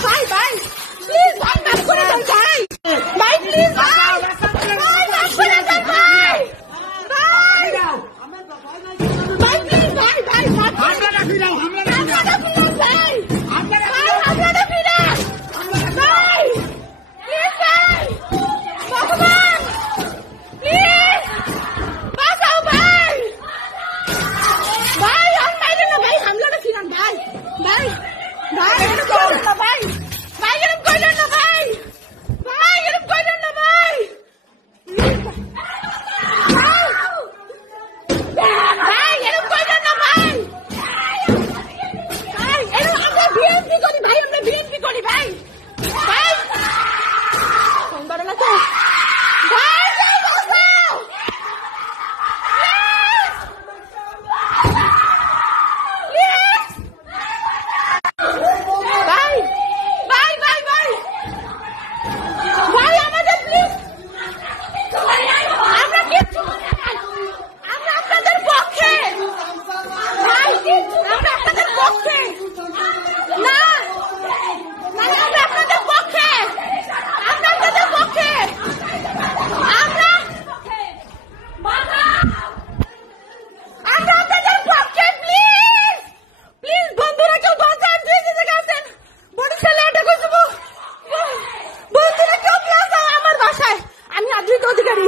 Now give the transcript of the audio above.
ভাই ভাই প্লিজ ভাই মাফ করে দেন ভাই ভাই প্লিজ ভাই ভাই মাফ করে দেন ভাই ভাই ভাই প্লিজ ভাই ভাই মাফ করে দেন ভাই আপনারা ফিরে ভাই প্লিজ ভাই ভগবান প্লিজ বাঁচাও ভাই ভাই আর মাইরে না ভাই হামলাটা ফিরান ভাই ভাই ভাই এরকম করেন না ভাই ভাই এরকম করেন না ভাই ভাই এরকম করেন না ভাই ভাই এরকম করেন না ভাই ভাই এরকম আমরা বিএনপি করি ভাই আমরা বিএনপি করি ভাই ভাই ফোন ধরে না তো ভাই বাঁচাও ভাই ভাই ভাই ভাই ভাই আমাদের প্লিজ আমরা কিচ্ছু আমরা আপনাদের পক্ষে ভাই আমরা আপনাদের পক্ষে না মানে আমরা আপনাদের পক্ষে আমরা আপনাদের পক্ষে আমরা আপনাদের পক্ষে প্লিজ প্লিজ বন্ধুরা কেউ বাঁচান যে জায়গায় আছেন বরিশালে এটা করবো বন্ধুরা কেউ প্লিজ আমার বাসায় আমি আদ্রিত অধিকারী